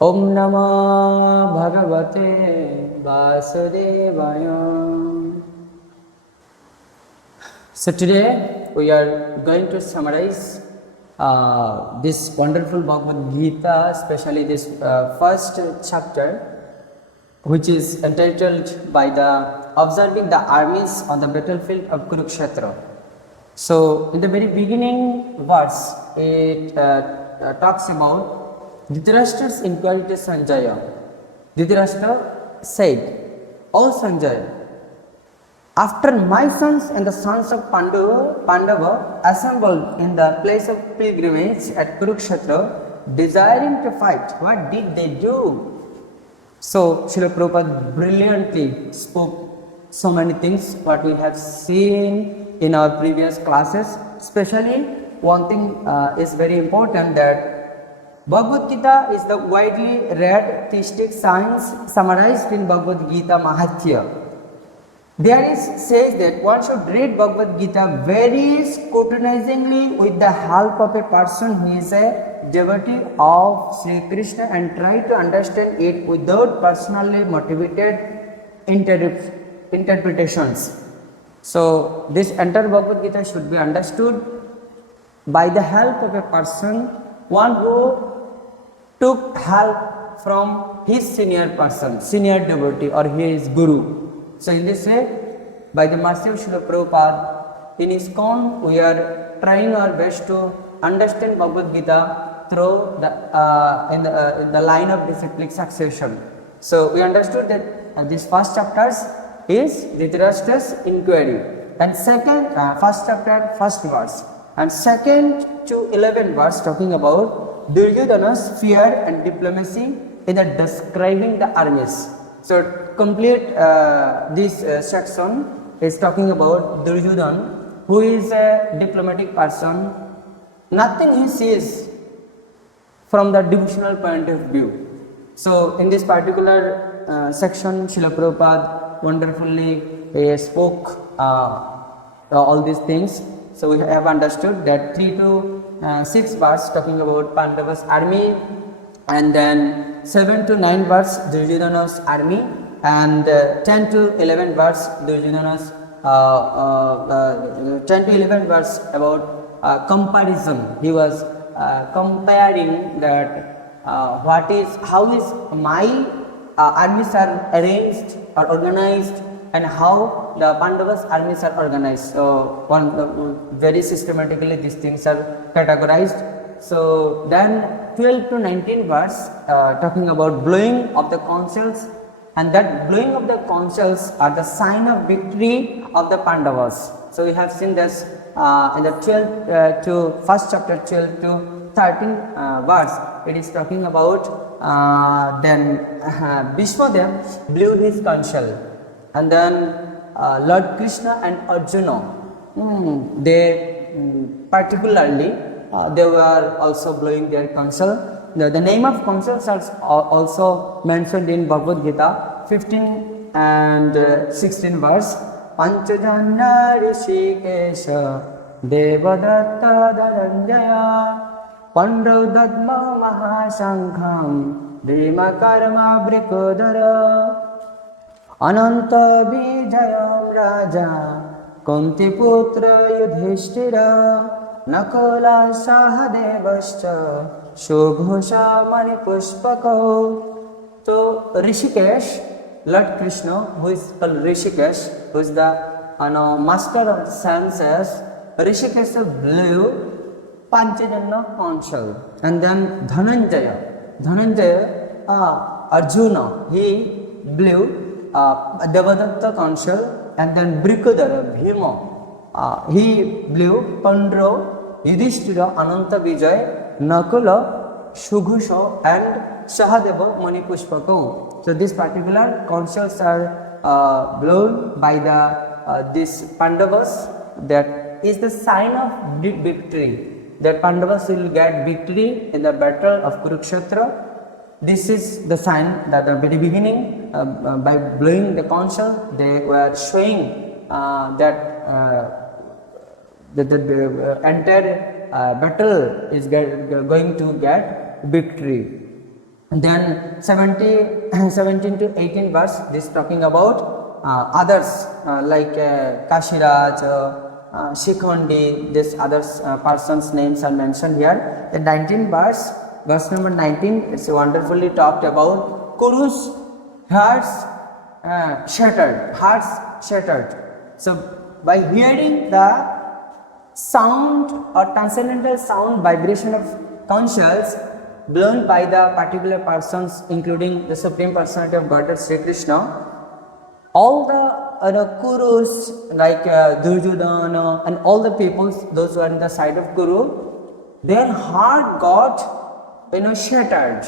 Om Namah Bhagavate Vasudevaya. So today we are going to summarize this wonderful Bhagavad Gita, especially this first chapter, which is entitled by the Observing the Armies on the Battlefield of Kurukshetra. So in the very beginning verse, it talks about Dhritarashtra's inquiry to Sanjaya. Dhritarashtra said, "O Sanjaya, after my sons and the sons of Pandava assembled in the place of pilgrimage at Kurukshetra, desiring to fight, what did they do?" So Srila Prabhupada brilliantly spoke so many things what we have seen in our previous classes. Especially one thing is very important, that Bhagavad Gita is the widely read theistic science summarized in Bhagavad Gita Mahatmya. There is says that one should read Bhagavad Gita very scrutinizingly with the help of a person who is a devotee of Sri Krishna and try to understand it without personally motivated interpretations. So this entire Bhagavad Gita should be understood by the help of a person, one who took help from his senior person, senior devotee or his guru. So in this way, by the mercy of Srila Prabhupada, in ISKCON we are trying our best to understand Bhagavad Gita through in the line of disciplic succession. So we understood that this first chapter is Dhritarashtra's inquiry, and first chapter, first verse, and second to 11 verse talking about Duryodhana's fear and diplomacy in the describing the armies. So complete this section is talking about Duryodhana, who is a diplomatic person. Nothing he sees from the devotional point of view. So in this particular section, Srila Prabhupada wonderfully spoke all these things. So we have understood that 3 to 6 verse talking about Pandava's army, and then 7 to 9 verse Duryodhana's army, and 10 to 11 verse Duryodhana's 10 to 11 verse about comparison. He was comparing that how is my armies are arranged or organized, and how the Pandavas armies are organized. So very systematically these things are categorized. So then 12 to 19 verse talking about blowing of the conchs, and that blowing of the conchs are the sign of victory of the Pandavas. So we have seen this in the 12 to first chapter 12 to 13 verse. It is talking about then Bhishmadev blew his conch, and then Lord Krishna and Arjuna, they particularly they were also blowing their conch. The name of conchs are also mentioned in Bhagavad Gita 15 and 16 verse. Panchajanya Rishikesha Devadatta Dhananjaya Pandradadma Mahasangham Bhima Karma Brikodara Ananta Vijayam Raja Kunti Putra Yudhishthira Nakula Sahadevascha Shubhusha Mani Pushpako. So Rishikesh, Lord Krishna, who is called Rishikesh, who is the master of the senses, Rishikesh blew Panchajanya conch, and then Dhananjaya, Arjuna, he blew Devadatta conch, and then Brikodara, Bhima, he blew Pandra, Yudhishthira, Ananta Vijay, Nakula, Shughusha, and Sahadeva Mani Pushpako. So these particular conchs are blown by the these Pandavas. That is the sign of victory, that Pandavas will get victory in the battle of Kurukshetra. This is the sign that at the very beginning, by blowing the conch, they were showing that the entire battle is going to get victory. And then 17 to 18 verse, this talking about others like Kashiraj, Shikhondi, this others persons names are mentioned here. The 19 verse number 19, it's wonderfully talked about Kuru's hearts shattered. So by hearing the sound or transcendental sound vibration of conscience blown by the particular persons, including the Supreme Personality of Godhead Sri Krishna, all the Kurus like Duryodhana and all the peoples, those who are in the side of Kuru, their heart got shattered.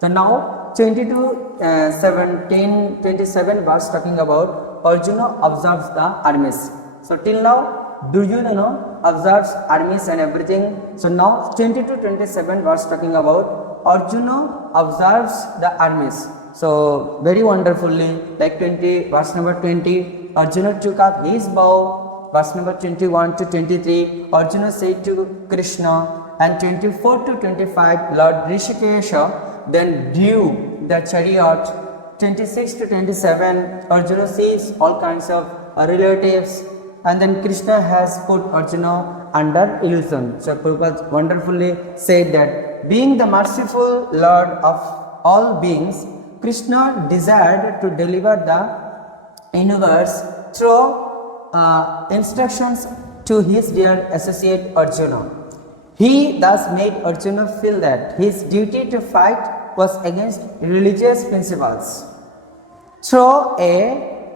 So now 27 verse talking about Arjuna observes the armies. So till now Duryodhana observes armies and everything. So now 20 to 27 verse talking about Arjuna observes the armies. So very wonderfully, like verse number 20, Arjuna took up his bow. Verse number 21 to 23, Arjuna said to Krishna, and 24 to 25, Lord Rishikesha then drew the chariot. 26 to 27, Arjuna sees all kinds of relatives, and then Krishna has put Arjuna under illusion. So Prabhupada wonderfully said that being the merciful Lord of all beings, Krishna desired to deliver the universe through instructions to his dear associate Arjuna. He thus made Arjuna feel that his duty to fight was against religious principles. Through a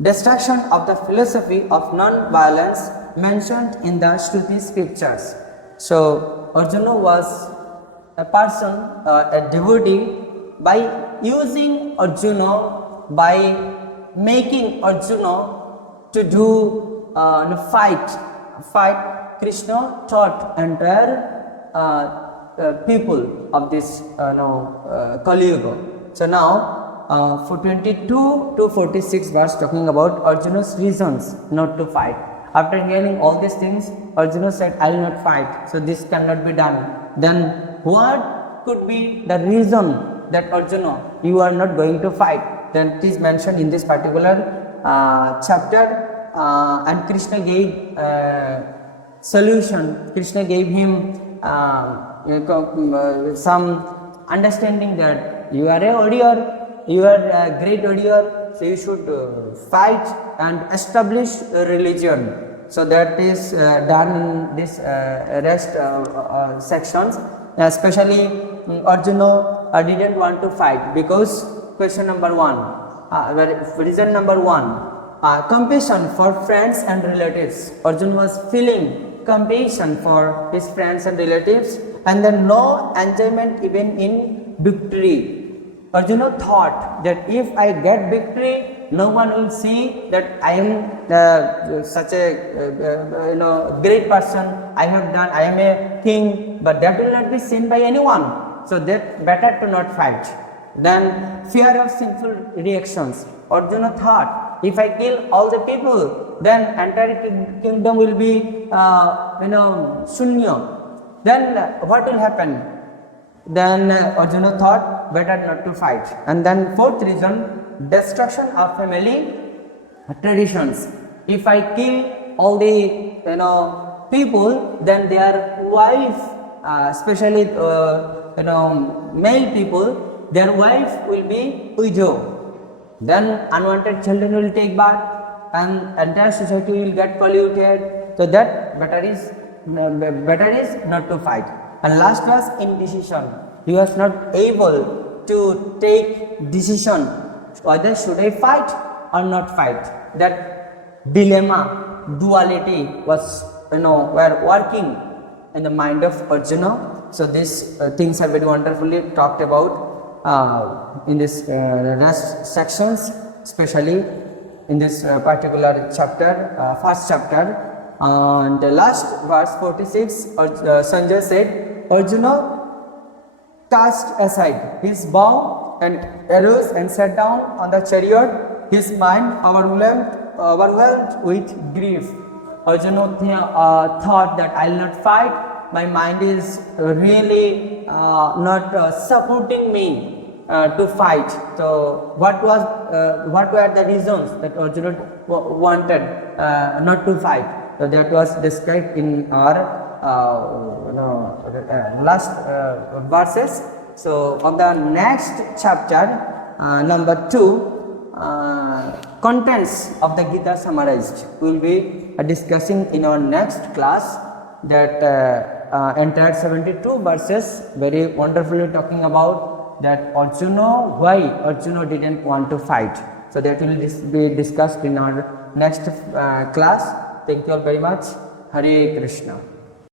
destruction of the philosophy of non-violence mentioned in the Shruti scriptures. So Arjuna was a person, a devotee, by using Arjuna, by making Arjuna to do fight. Krishna taught entire people of this Kali Yuga. So now for 22 to 46 verse talking about Arjuna's reasons not to fight. After hearing all these things, Arjuna said, I will not fight. So this cannot be done. Then what could be the reason that Arjuna, you are not going to fight? Then it is mentioned in this particular chapter, and Krishna gave solution. Krishna gave him some understanding that you are a warrior, you are a great warrior, so you should fight and establish a religion. So that is done in this rest sections. Especially Arjuna didn't want to fight because question number 1, reason number 1, compassion for friends and relatives. Arjuna was feeling compassion for his friends and relatives, and then no enjoyment even in victory. Arjuna thought that if I get victory, no one will see that I am such a great person. I am a king, but that will not be seen by anyone. So that better to not fight. Then fear of sinful reactions. Arjuna thought, if I kill all the people, then entire kingdom will be shunya. Then what will happen? Then Arjuna thought, better not to fight. And then fourth reason, destruction of family traditions. If I kill all the people, then their wife, especially male people, their wife will be widow. Then unwanted children will take birth, and entire society will get polluted. So that better is not to fight. And last was indecision. He was not able to take decision whether should I fight or not fight. That dilemma, duality was were working in the mind of Arjuna. So these things are very wonderfully talked about in this rest sections, especially in this particular chapter, first chapter. And the last verse 46, Sanjay said, Arjuna cast aside his bow and arrows and sat down on the chariot, his mind overwhelmed with grief. Arjuna thought that I will not fight, my mind is really not supporting me to fight. So what were the reasons that Arjuna wanted not to fight? So that was described in our last verses. So on the next chapter, number 2, contents of the Gita summarized. We will be discussing in our next class that entire 72 verses, very wonderfully talking about that Arjuna, why Arjuna didn't want to fight. So that will be discussed in our next class. Thank you all very much. Hare Krishna.